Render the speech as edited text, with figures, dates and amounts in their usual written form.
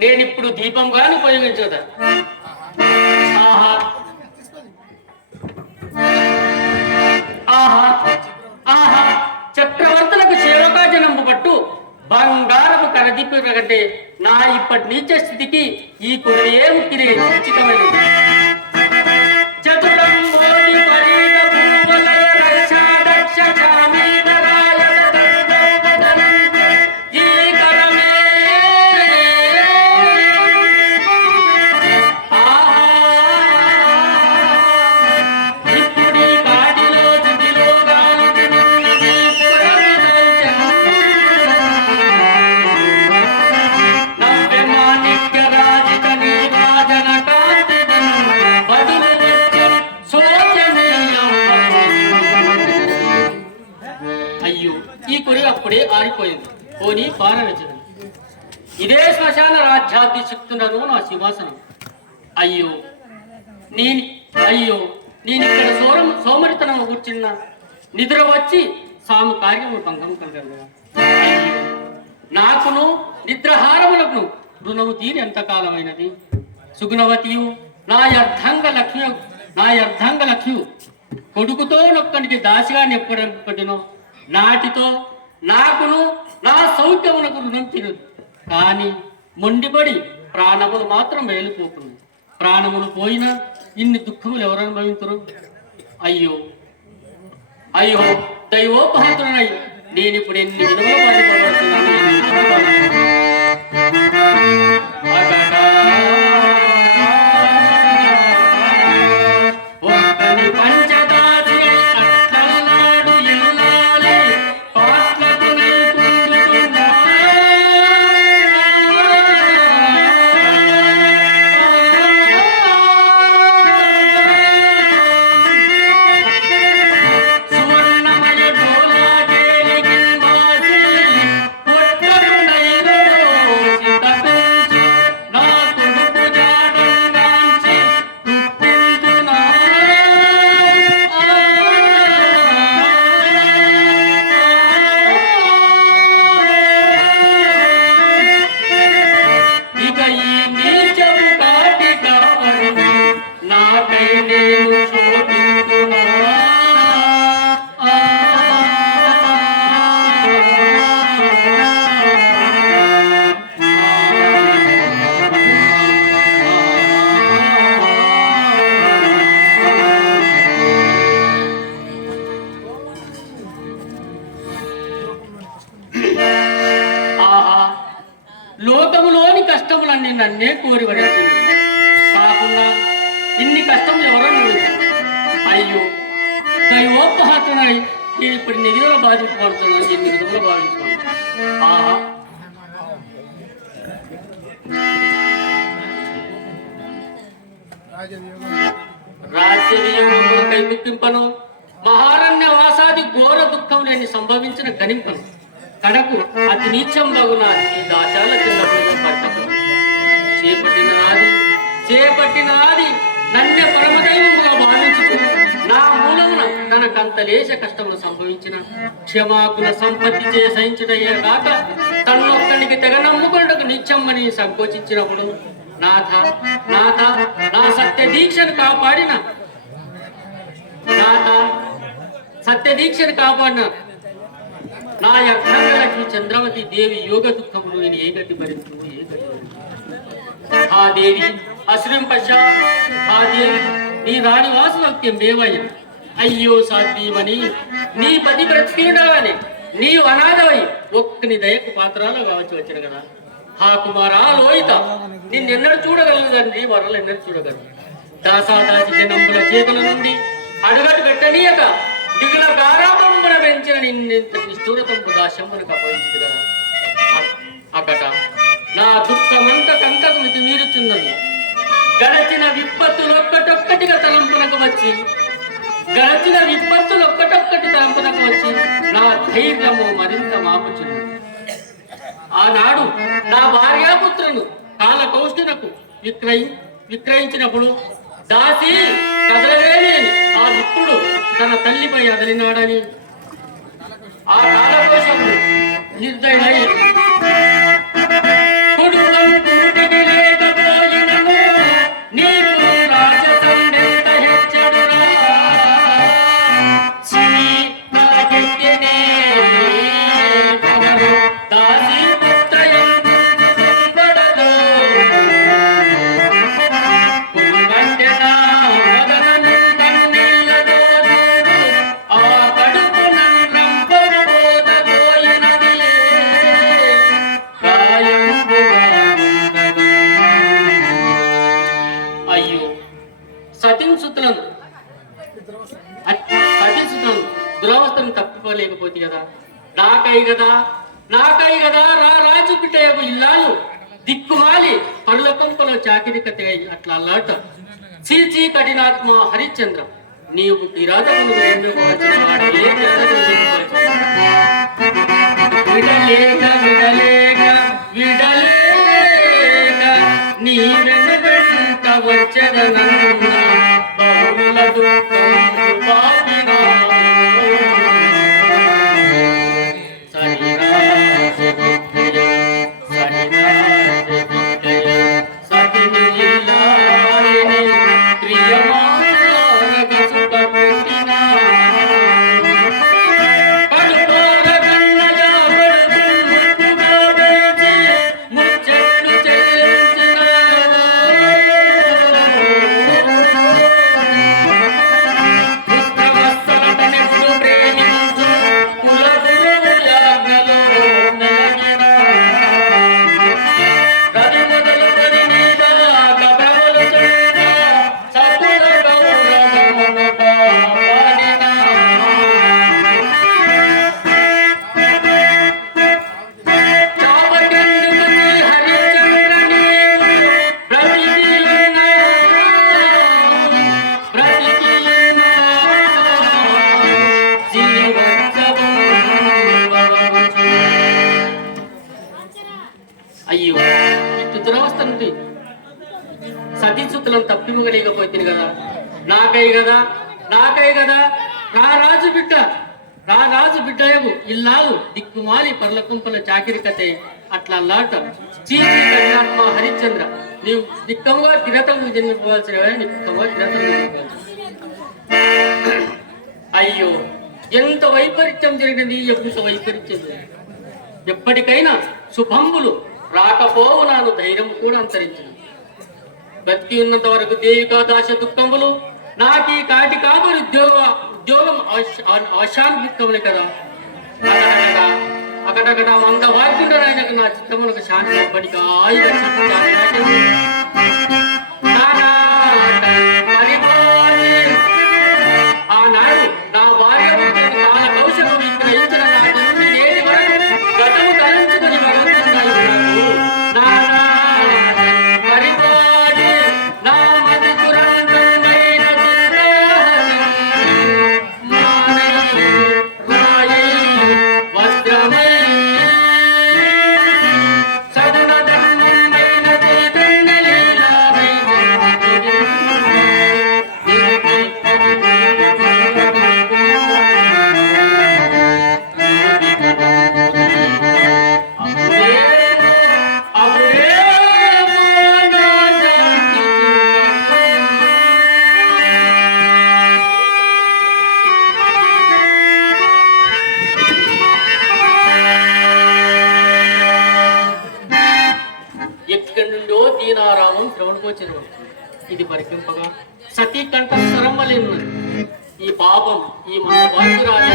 నేను ఇప్పుడు దీపంగా ఉపయోగించదా. ఆహా ఆహా ఆహా చక్రవర్తులకు సేవకాజనంబు పట్టు బంగారపు కరదీపు కంటే నా ఇప్పటి నీచ స్థితికి ఈ కుదిరే ముక్తిని ఉచితమైనది. అప్పుడే ఆరిపోయింది. పోనీ పారవెచ్చదు. ఇదే శ్మశాన రాజ్యాధిష్ఠిస్తున్నాను నా సింహాసనం. అయ్యో నేను ఇక్కడ సోమరితనం కూర్చున్న నిద్ర వచ్చి సాము కార్యము భంగం కలగదు కదా. అయ్యో నాకును నిద్రహారములకు రుణము తీరి ఎంతకాలమైనది. సుగుణవతియు నా అర్ధంగ లక్ష్యు కొడుకుతో నొక్కనికి దాసిగా నెప్పడనో నాటితో నాకును నా సౌఖ్యమునకు రుణం తీరదు. కానీ మొండిపడి ప్రాణములు మాత్రం మేలుపోతుంది. ప్రాణములు పోయినా ఇన్ని దుఃఖములు ఎవరు అనుభవించరు. అయ్యో అయ్యో దైవోపహతుడనై నేను ఇప్పుడు ఎన్ని విధములు బాధపడుతున్నాను. లోకములోని కష్టములన్నీ నన్నే కోరి వరించింది. కాకుండా ఇన్ని కష్టములు ఎవరో అనుభవించారు. అయ్యో దైవోపహతునై నేను ఇప్పుడు నిధిలో బాధింపబడుతున్నాను. ఎన్ని విధములు భావించుకున్నాను. రాజ్యవియోగములకై దుఃఖింపను మహారణ్య వాసాది ఘోర దుఃఖం లేని సంభవించిన గణింపను కడకు అతి నీచం బగున ఈ దాశాల చేపట్టినాది నన్య పరమదైవముగా భావించుతూ నా మూలమున తనకంత లేశ కష్టములు సంభవించిన క్షమాకుల సంపత్తి చే సహించుటయే కాక తన్నొక్కడికి తెగ నమ్ముకొండకు నిత్యమ్మని సంకోచించినప్పుడు నాథ నాథ నా సత్య దీక్షను కాపాడిన నా అర్థంగా చంద్రవతి దేవి యోగ దుఃఖములు నేను ఏ గట్టి భరించు ఆ దేవి అశ్రింపశ ఆ దేవి నీ రాణివాసు వాక్యం దేవయ్య. అయ్యో సాధ్యమని నీ పది బ్రతికిండాలని నీవు అనాథవై ఒక్కని దయకు పాత్రలో కావచ్చు వచ్చాడు కదా. ఆ కుమారా లోహిత నిన్నెన్నడూ చూడగలదండి వరలు ఎన్నడూ చూడగలరు. దాసాదాసి జనంబుల చేతుల నుండి అడుగటు పెట్టనీయక దిగుల గారాబంబున పెంచిన నిన్నెంత నిష్ఠూరతంపు దాశంబునకు అప్పగించింది కదా. అకట నా దుఃఖమంత కంటకు మితి మీరుచున్నది. గడచిన విపత్తులు ఒక్కటొక్కటిగా తలంపునకు వచ్చి నా ధైర్యము మరింత మాపుచున్నది. ఆనాడు నా భార్యాపుత్రును కాలకౌష్ఠునకు విక్రయించినప్పుడు దాసి కదలవేమి ఆ విప్రుడు తన తల్లిపై అదలినాడని ఆ కాలకోశము నిర్దయుడై నాకై గదా రా రాజు బిడ్డయకు ఇల్లాలు దిక్కుమాలి పనుల కొంపలో చాకిరి కత్తిగా అట్లా అల్లాట చీచి కఠినాత్మ హరిశ్చంద్ర నీవు కిరాతమును విడలేక విడలేక విడలేక నీ వెనుక వచ్చదనన్న బహుళ దుఃఖము పాపినా అయ్యో ఇటు దురవస్థ నుండి సతీసుతులను తప్పిమగలేకపోతుంది కదా నాకై కదా రా రాజు బిడ్డయగు ఇల్లాలు దిక్కుమాలి పర్ల కుంపల చాకిరి కథే అట్లా లాట చీచి కఠినాత్మ హరిశ్చంద్ర నీవు దిక్కముగా తిరతము జన్మిపోవాల్సిన నిక్కముగా తిరతము. అయ్యో ఎంత వైపరీత్యం జరిగినది ఎంత వైపరీత్యం. ఎప్పటికైనా శుభంబులు రాకపోవు నాను ధైర్యం కూడా అంతరించిన బతికి ఉన్నంత వరకు దేవికా దాశ దుఃఖములు నాకీ కాటి కాబరి ఉద్యోగం అశాంతికములే కదా. అకటకట వంద వాక్యుండరాయనకు నా చిత్తములకు శాంతి ఎప్పటికీ ఆనాడు నా భార్య కాల కౌశలం విగ్రహించిన నాటి నుండి నేటి వరకు గతము తలంచుకొని దీనారామం శ్రవణకోచన ఇది పరికింపగా సతీ కంఠ స్వరం వలె ఉన్నది. ఈ పాపం ఈ మన వాక్యురాజు